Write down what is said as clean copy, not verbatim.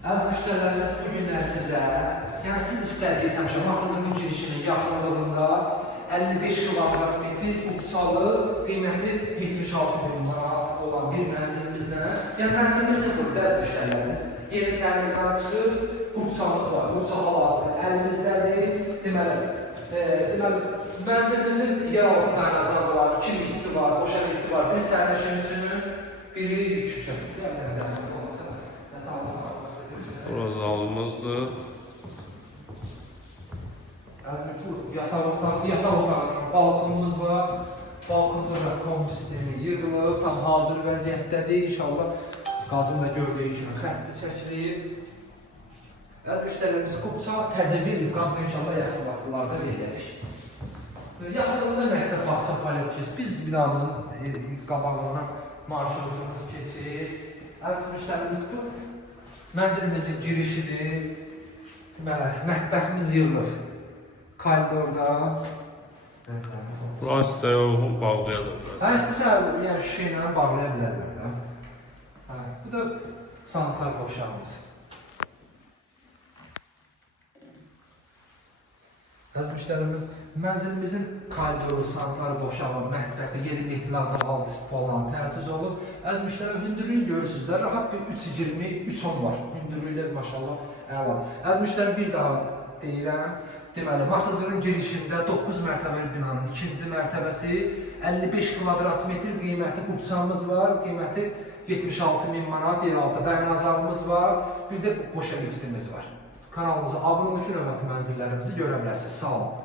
Əziz müştərilərimiz, bu günlər sizə, yəni siz istədiyiniz həmişə masasının girişinin yaxınlığında 55 kvadrat metr kubçalı, qiyməti 76.000 manat olan bir mənzilimizdə, yəni mənzilimiz sıfırdır əziz müştərilərimiz. Yeni təmirdən çıxır, kubçamız var, kubça hal-hazırda əlimizdədir. Deməli, mənzilimizin yer altı dayanacaqları var, 2 lifti var, boşa lifti var, bir sərnişin üstünü, biri yük üstünü. Burası zalımızdır. Yataq otağının balkonumuz var. Balkonda da kombi sistemi yığılıb, tam hazır vəziyyətdədir. İnşallah qazın da gördüyü kimi xətti çəkilir. Əziz müştərilərimiz, kubça təzə verilib, qazın inşallah yaxın vaxtlarda verəcək. Yaxınlığında məktəb bağça fəaliyyət biz binamızın qabağından marşrutumuz keçir. Əziz müştərilərimiz, bu mənzilimizin girişidir. Mətbəximiz yığılır. Koridorda. Buranı sizə uyğun bağlayalım. Hər istəsə, yəni şüşə ilə bağlaya bilərlər də. Bu da sanitar qovşağımız. Əziz müştərilərimiz, mənzilimizin koridoru, sanitar qovşağı, mətbəxi, 7 metrlərdən 6 falan tərtiz olub. Əziz müştərilərimiz, hündürlüyünü görürsünüz də, rahat bir 3.20, 3.10 var. Hündürlüklər maşallah əla. Əziz müştərilərimiz, bir daha deyirəm. Deməli, masasının girişində 9 mərtəbəli binanın ikinci mərtəbəsi, 55 kvadrat metr qiyməti kubçamız var, qiyməti 76.000 manat, yeraltı dayanacağımız var, bir də boşa liftimiz var. Kanalımıza abunə olun ki, növbəti mənzillərimizi görə bilərsiniz. Sağ olun.